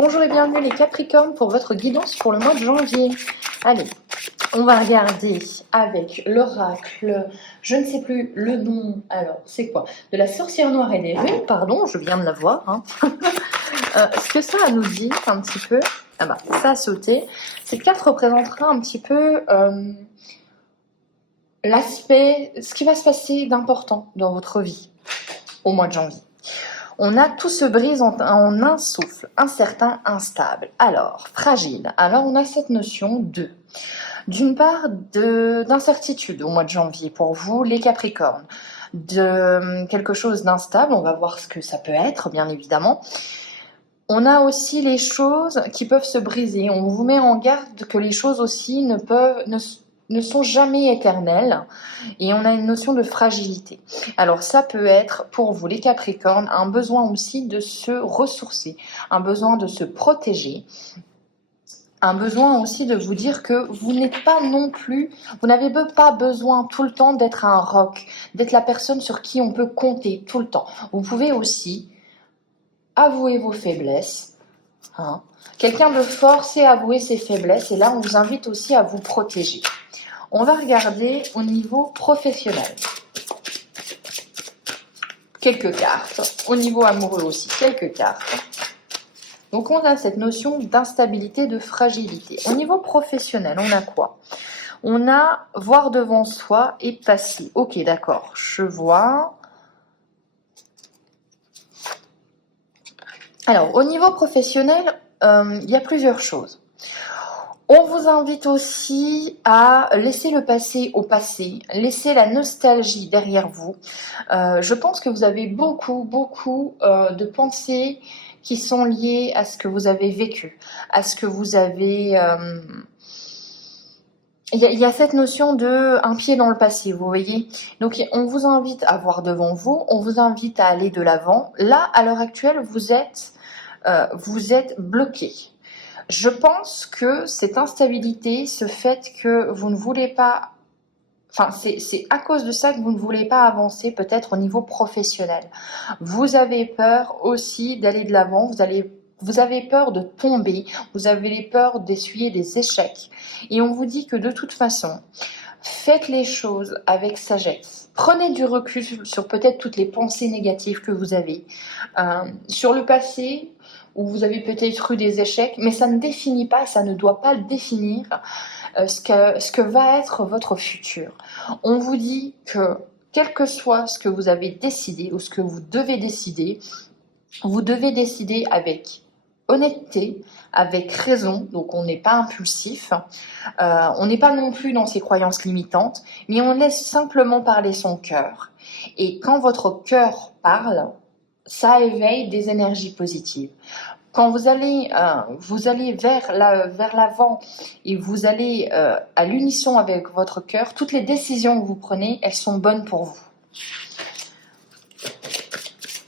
Bonjour et bienvenue les Capricornes pour votre guidance pour le mois de janvier. Allez, on va regarder avec l'oracle, je ne sais plus le nom, alors c'est quoi? De la sorcière noire et des runes, pardon, je viens de la voir. Ce que ça nous dit un petit peu, ah bah ça a sauté, cette carte représentera un petit peu l'aspect, ce qui va se passer d'important dans votre vie au mois de janvier. On a tout se brise en un souffle, incertain, instable. Alors, fragile. Alors, on a cette notion d'une part, d'incertitude au mois de janvier pour vous, les Capricornes. De quelque chose d'instable, on va voir ce que ça peut être, bien évidemment. On a aussi les choses qui peuvent se briser. On vous met en garde que les choses aussi ne sont jamais éternelles et on a une notion de fragilité. Alors ça peut être pour vous les Capricornes un besoin aussi de se ressourcer, un besoin de se protéger, un besoin aussi de vous dire que vous n'êtes pas non plus, vous n'avez pas besoin tout le temps d'être un roc, d'être la personne sur qui on peut compter tout le temps. Vous pouvez aussi avouer vos faiblesses. Quelqu'un de fort sait avouer ses faiblesses et là on vous invite aussi à vous protéger. On va regarder au niveau professionnel. Quelques cartes. Au niveau amoureux aussi, quelques cartes. Donc on a cette notion d'instabilité, de fragilité. Au niveau professionnel, on a quoi? On a voir devant soi et passer. Ok, d'accord, je vois. Alors, au niveau professionnel, il y a plusieurs choses. On vous invite aussi à laisser le passé au passé, laisser la nostalgie derrière vous. Je pense que vous avez beaucoup de pensées qui sont liées à ce que vous avez vécu, à ce que vous avez... Il y a cette notion de un pied dans le passé, vous voyez. Donc on vous invite à voir devant vous, on vous invite à aller de l'avant. Là, à l'heure actuelle, vous êtes bloqué. Je pense que cette instabilité, ce fait que vous ne voulez pas, enfin c'est à cause de ça que vous ne voulez pas avancer peut-être au niveau professionnel. Vous avez peur aussi d'aller de l'avant, vous avez peur de tomber, vous avez peur d'essuyer des échecs. Et on vous dit que de toute façon, faites les choses avec sagesse. Prenez du recul sur peut-être toutes les pensées négatives que vous avez. Sur le passé, où vous avez peut-être eu des échecs, mais ça ne définit pas, ça ne doit pas définir ce que va être votre futur. On vous dit que, quel que soit ce que vous avez décidé ou ce que vous devez décider avec honnêteté, avec raison, donc on n'est pas impulsif, on n'est pas non plus dans ses croyances limitantes, mais on laisse simplement parler son cœur. Et quand votre cœur parle, ça éveille des énergies positives. Quand vous allez vers l'avant et vous allez à l'unisson avec votre cœur, toutes les décisions que vous prenez, elles sont bonnes pour vous.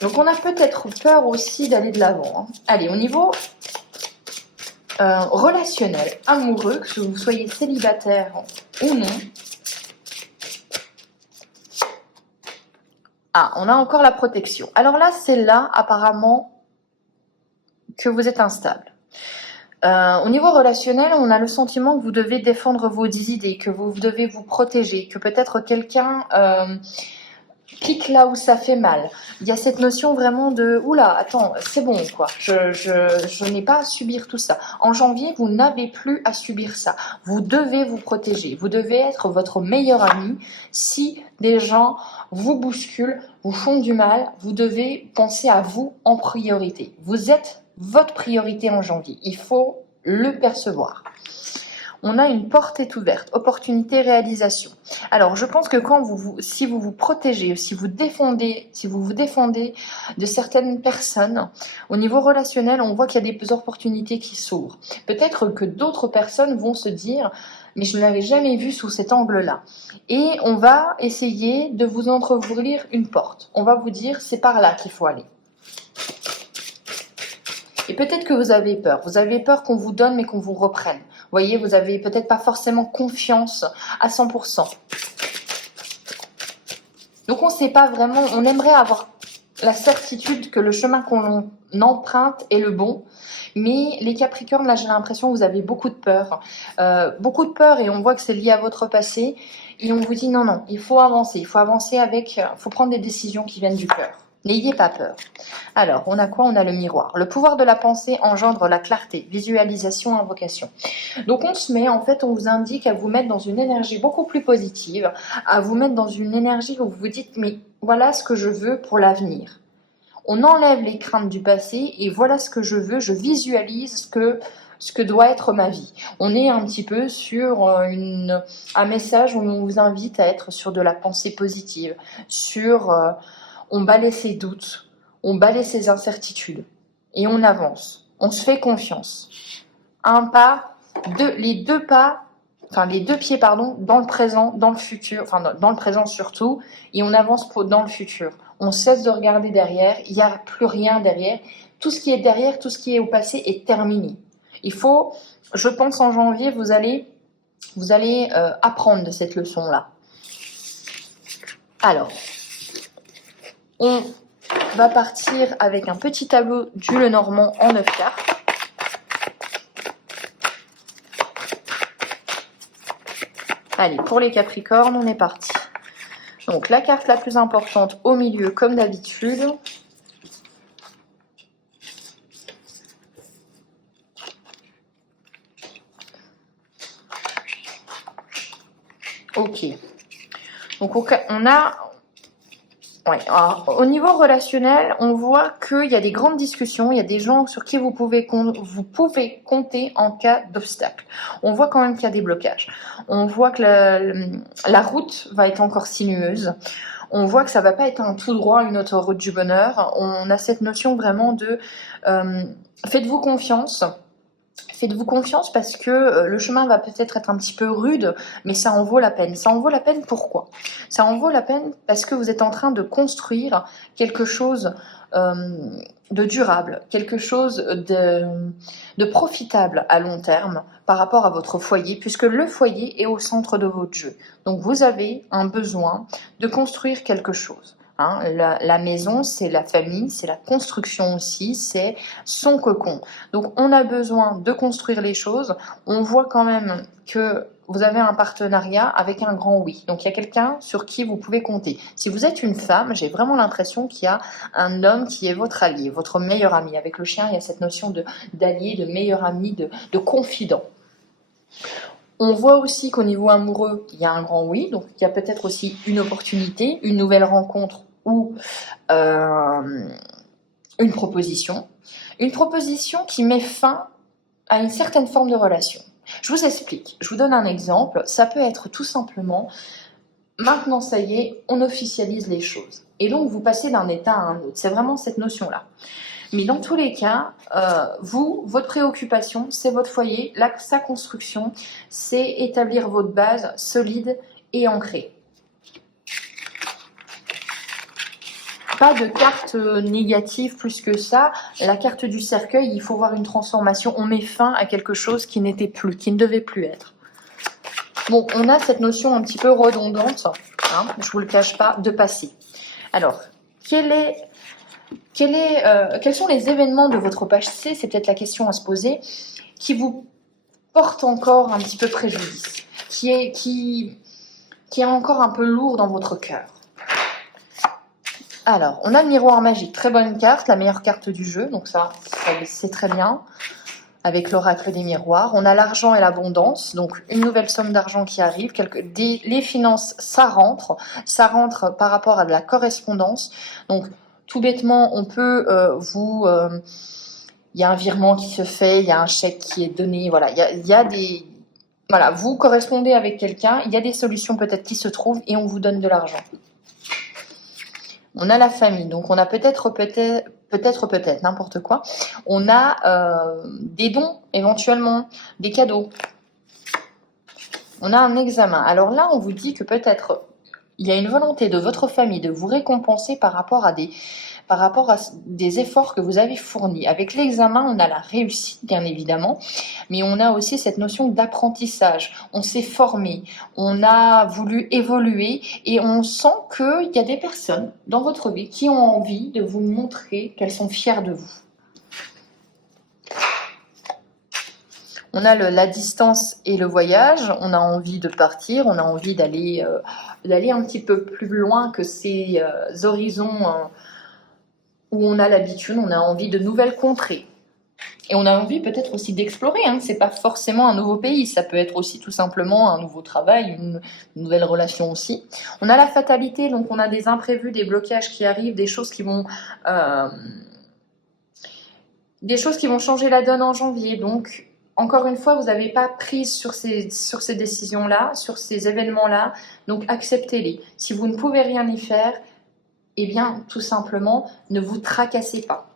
Donc on a peut-être peur aussi d'aller de l'avant. Allez, au niveau relationnel, amoureux, que vous soyez célibataire ou non. Ah, on a encore la protection. Alors là, c'est là, apparemment, que vous êtes instable. Au niveau relationnel, on a le sentiment que vous devez défendre vos idées, que vous devez vous protéger, que peut-être quelqu'un pique là où ça fait mal. Il y a cette notion vraiment de « Oula, attends, c'est bon, quoi. Je n'ai pas à subir tout ça. » En janvier, vous n'avez plus à subir ça. Vous devez vous protéger. Vous devez être votre meilleur ami. Si des gens vous bousculent, vous font du mal, vous devez penser à vous en priorité. Vous êtes votre priorité en janvier. Il faut le percevoir. On a une porte est ouverte, opportunité, réalisation. Alors, je pense que si vous vous protégez, si vous vous défendez de certaines personnes, au niveau relationnel, on voit qu'il y a des opportunités qui s'ouvrent. Peut-être que d'autres personnes vont se dire, mais je ne l'avais jamais vu sous cet angle-là. Et on va essayer de vous entreouvrir une porte. On va vous dire, c'est par là qu'il faut aller. Et peut-être que vous avez peur. Vous avez peur qu'on vous donne, mais qu'on vous reprenne. Vous voyez, vous avez peut-être pas forcément confiance à 100%. Donc on ne sait pas vraiment, on aimerait avoir la certitude que le chemin qu'on emprunte est le bon, Mais les Capricornes, là, j'ai l'impression que vous avez beaucoup de peur. Beaucoup de peur, et on voit que c'est lié à votre passé. Et on vous dit non, non, il faut avancer. Il faut avancer il faut prendre des décisions qui viennent du cœur. N'ayez pas peur. Alors, on a quoi? On a le miroir. Le pouvoir de la pensée engendre la clarté, visualisation, invocation. Donc on se met, en fait, on vous indique à vous mettre dans une énergie beaucoup plus positive, à vous mettre dans une énergie où vous vous dites, mais voilà ce que je veux pour l'avenir. On enlève les craintes du passé et voilà ce que je veux, je visualise ce que doit être ma vie. On est un petit peu sur un message où on vous invite à être sur de la pensée positive, on balaie ses doutes, on balaie ses incertitudes et on avance. On se fait confiance. Les deux pieds, pardon, dans le présent, dans le futur, enfin dans le présent surtout, et on avance dans le futur. On cesse de regarder derrière, il n'y a plus rien derrière. Tout ce qui est derrière, tout ce qui est au passé est terminé. Il faut, je pense en janvier, vous allez apprendre de cette leçon-là. Alors, on va partir avec un petit tableau du Lenormand en 9 cartes. Allez, pour les Capricornes, on est parti. Donc, la carte la plus importante au milieu, comme d'habitude. Ok. Donc, on a... Ouais. Alors, au niveau relationnel, on voit qu'il y a des grandes discussions, il y a des gens sur qui vous pouvez compter en cas d'obstacle. On voit quand même qu'il y a des blocages. On voit que la route va être encore sinueuse. On voit que ça va pas être un tout droit, une autoroute du bonheur. On a cette notion vraiment de faites-vous confiance. Faites-vous confiance parce que le chemin va peut-être être un petit peu rude, mais ça en vaut la peine. Ça en vaut la peine pourquoi? Ça en vaut la peine parce que vous êtes en train de construire quelque chose de durable, quelque chose de profitable à long terme par rapport à votre foyer, puisque le foyer est au centre de votre jeu. Donc vous avez un besoin de construire quelque chose. Hein, la maison, c'est la famille, c'est la construction aussi, c'est son cocon. Donc on a besoin de construire les choses. On voit quand même que vous avez un partenariat avec un grand oui. Donc il y a quelqu'un sur qui vous pouvez compter. Si vous êtes une femme, j'ai vraiment l'impression qu'il y a un homme qui est votre allié, votre meilleur ami. Avec le chien, il y a cette notion d'allié, de meilleur ami, de confident. On voit aussi qu'au niveau amoureux, il y a un grand oui. Donc il y a peut-être aussi une opportunité, une nouvelle rencontre ou une proposition. Une proposition qui met fin à une certaine forme de relation. Je vous explique, je vous donne un exemple. Ça peut être tout simplement, maintenant ça y est, on officialise les choses. Et donc vous passez d'un état à un autre. C'est vraiment cette notion-là. Mais dans tous les cas, votre préoccupation, c'est votre foyer, sa construction, c'est établir votre base solide et ancrée. Pas de carte négative plus que ça. La carte du cercueil, il faut voir une transformation. On met fin à quelque chose qui n'était plus, qui ne devait plus être. Bon, on a cette notion un petit peu redondante, hein, je vous le cache pas, de passé. Alors, quels sont les événements de votre passé, c'est peut-être la question à se poser, qui vous portent encore un petit peu préjudice, qui est encore un peu lourd dans votre cœur. Alors, on a le miroir magique, très bonne carte, la meilleure carte du jeu, donc ça c'est très bien, avec l'oracle des miroirs. On a l'argent et l'abondance, donc une nouvelle somme d'argent qui arrive, les finances, ça rentre par rapport à de la correspondance. Donc, tout bêtement, on peut il y a un virement qui se fait, il y a un chèque qui est donné, voilà, il y a des... Voilà, vous correspondez avec quelqu'un, il y a des solutions peut-être qui se trouvent et on vous donne de l'argent. On a la famille, donc on a peut-être n'importe quoi. On a des dons, éventuellement, des cadeaux. On a un examen. Alors là, on vous dit que peut-être il y a une volonté de votre famille de vous récompenser par rapport à des efforts que vous avez fournis. Avec l'examen, on a la réussite, bien évidemment, mais on a aussi cette notion d'apprentissage. On s'est formé, on a voulu évoluer et on sent qu'il y a des personnes dans votre vie qui ont envie de vous montrer qu'elles sont fières de vous. On a la distance et le voyage. On a envie de partir. On a envie d'aller un petit peu plus loin que ces horizons où on a l'habitude. On a envie de nouvelles contrées. Et on a envie peut-être aussi d'explorer. Hein. C'est pas forcément un nouveau pays. Ça peut être aussi tout simplement un nouveau travail, une nouvelle relation aussi. On a la fatalité. Donc on a des imprévus, des blocages qui arrivent, des choses qui vont changer la donne en janvier. Donc, encore une fois, vous n'avez pas prise sur ces décisions-là, sur ces événements-là. Donc, acceptez-les. Si vous ne pouvez rien y faire, eh bien, tout simplement, ne vous tracassez pas.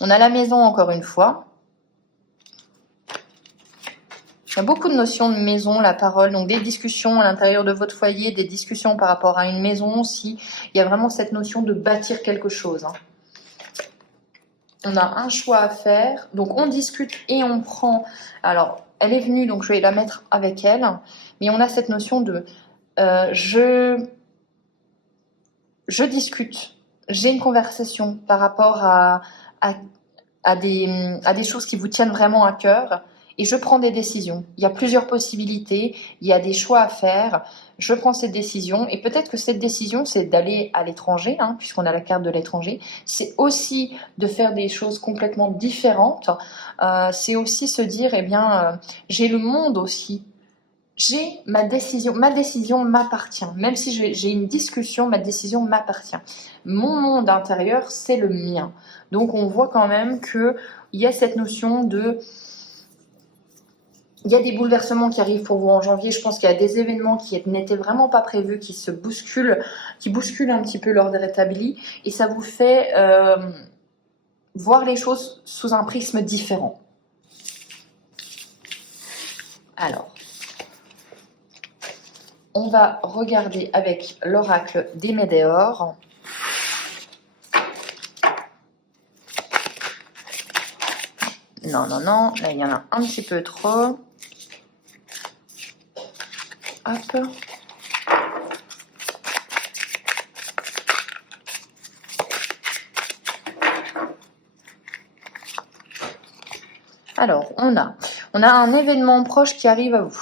On a la maison, encore une fois. Il y a beaucoup de notions de maison, la parole, donc des discussions à l'intérieur de votre foyer, des discussions par rapport à une maison aussi. Il y a vraiment cette notion de bâtir quelque chose. Hein. On a un choix à faire, donc on discute et on prend. Alors, elle est venue, donc je vais la mettre avec elle, mais on a cette notion de je discute, j'ai une conversation par rapport à des choses qui vous tiennent vraiment à cœur et je prends des décisions. Il y a plusieurs possibilités, il y a des choix à faire. Je prends cette décision et peut-être que cette décision, c'est d'aller à l'étranger, hein, puisqu'on a la carte de l'étranger. C'est aussi de faire des choses complètement différentes. C'est aussi se dire, eh bien, j'ai le monde aussi. J'ai ma décision m'appartient. Même si j'ai une discussion, ma décision m'appartient. Mon monde intérieur, c'est le mien. Donc on voit quand même qu'il y a cette notion de... Il y a des bouleversements qui arrivent pour vous en janvier. Je pense qu'il y a des événements qui n'étaient vraiment pas prévus, qui bousculent un petit peu l'ordre établi. Et ça vous fait voir les choses sous un prisme différent. Alors, on va regarder avec l'oracle des Médéors. Non, là il y en a un petit peu trop. Hop. Alors, on a un événement proche qui arrive à vous.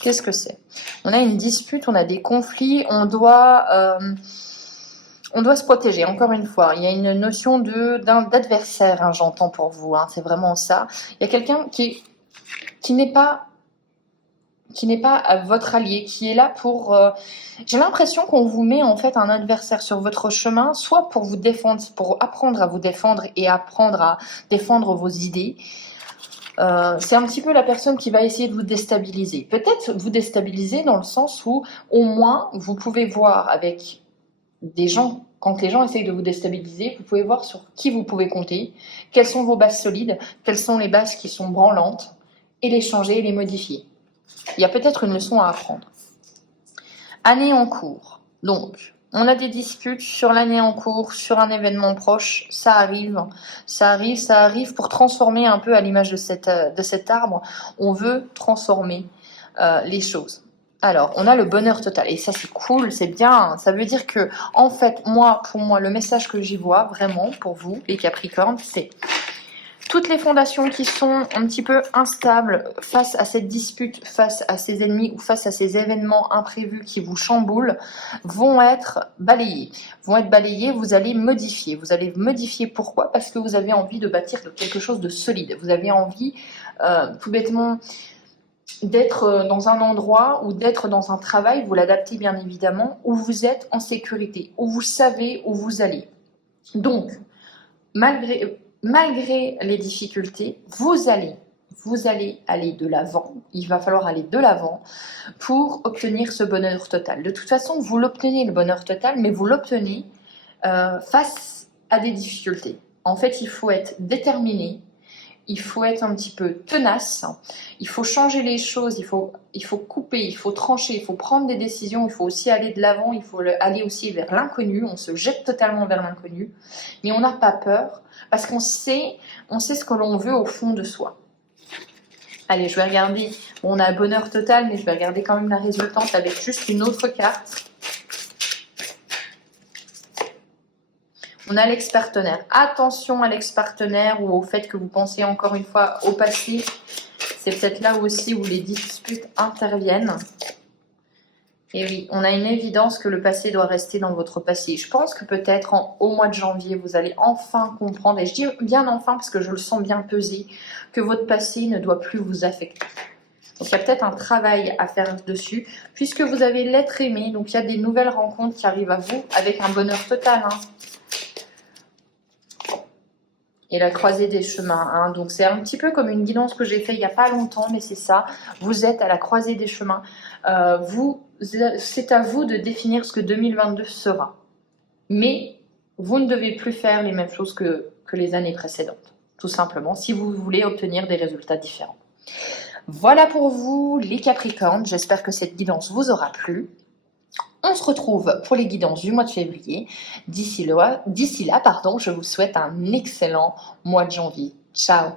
Qu'est-ce que c'est? On a une dispute, on a des conflits, on doit se protéger, encore une fois. Il y a une notion d'adversaire, hein, j'entends pour vous, hein, c'est vraiment ça. Il y a quelqu'un qui n'est pas votre allié, qui est là pour... j'ai l'impression qu'on vous met en fait un adversaire sur votre chemin, soit pour vous défendre, pour apprendre à vous défendre et apprendre à défendre vos idées. C'est un petit peu la personne qui va essayer de vous déstabiliser. Peut-être vous déstabiliser dans le sens où au moins vous pouvez voir avec des gens, quand les gens essayent de vous déstabiliser, vous pouvez voir sur qui vous pouvez compter, quelles sont vos bases solides, quelles sont les bases qui sont branlantes, et les changer et les modifier. Il y a peut-être une leçon à apprendre. Année en cours. Donc, on a des disputes sur l'année en cours, sur un événement proche. Ça arrive pour transformer un peu à l'image de cet arbre. On veut transformer les choses. Alors, on a le bonheur total. Et ça, c'est cool, c'est bien. Ça veut dire que, en fait, pour moi, le message que j'y vois, vraiment, pour vous, les Capricornes, c'est... Toutes les fondations qui sont un petit peu instables face à cette dispute, face à ces ennemis ou face à ces événements imprévus qui vous chamboulent, vont être balayées. Vous allez modifier. Vous allez modifier pourquoi? Parce que vous avez envie de bâtir quelque chose de solide. Vous avez envie, tout bêtement, d'être dans un endroit ou d'être dans un travail, vous l'adaptez bien évidemment, où vous êtes en sécurité, où vous savez où vous allez. Donc, malgré les difficultés, vous allez aller de l'avant. Il va falloir aller de l'avant pour obtenir ce bonheur total. De toute façon, vous l'obtenez, le bonheur total, mais vous l'obtenez face à des difficultés. En fait, il faut être déterminé, il faut être un petit peu tenace, il faut changer les choses, il faut couper, il faut trancher, il faut prendre des décisions, il faut aussi aller de l'avant, il faut aller aussi vers l'inconnu, on se jette totalement vers l'inconnu, mais on n'a pas peur parce qu'on sait ce que l'on veut au fond de soi. Allez, je vais regarder, bon, on a bonheur total, mais je vais regarder quand même la résultante avec juste une autre carte. On a l'ex-partenaire. Attention à l'ex-partenaire ou au fait que vous pensez encore une fois au passé. C'est peut-être là aussi où les disputes interviennent. Et oui, on a une évidence que le passé doit rester dans votre passé. Je pense que peut-être au mois de janvier, vous allez enfin comprendre, et je dis bien enfin parce que je le sens bien peser, que votre passé ne doit plus vous affecter. Donc il y a peut-être un travail à faire dessus, puisque vous avez l'être aimé, donc il y a des nouvelles rencontres qui arrivent à vous avec un bonheur total. Et la croisée des chemins. Donc c'est un petit peu comme une guidance que j'ai fait il n'y a pas longtemps, mais c'est ça. Vous êtes à la croisée des chemins. C'est à vous de définir ce que 2022 sera. Mais vous ne devez plus faire les mêmes choses que les années précédentes. Tout simplement, si vous voulez obtenir des résultats différents. Voilà pour vous les Capricornes. J'espère que cette guidance vous aura plu. On se retrouve pour les guidances du mois de février. D'ici là, je vous souhaite un excellent mois de janvier. Ciao!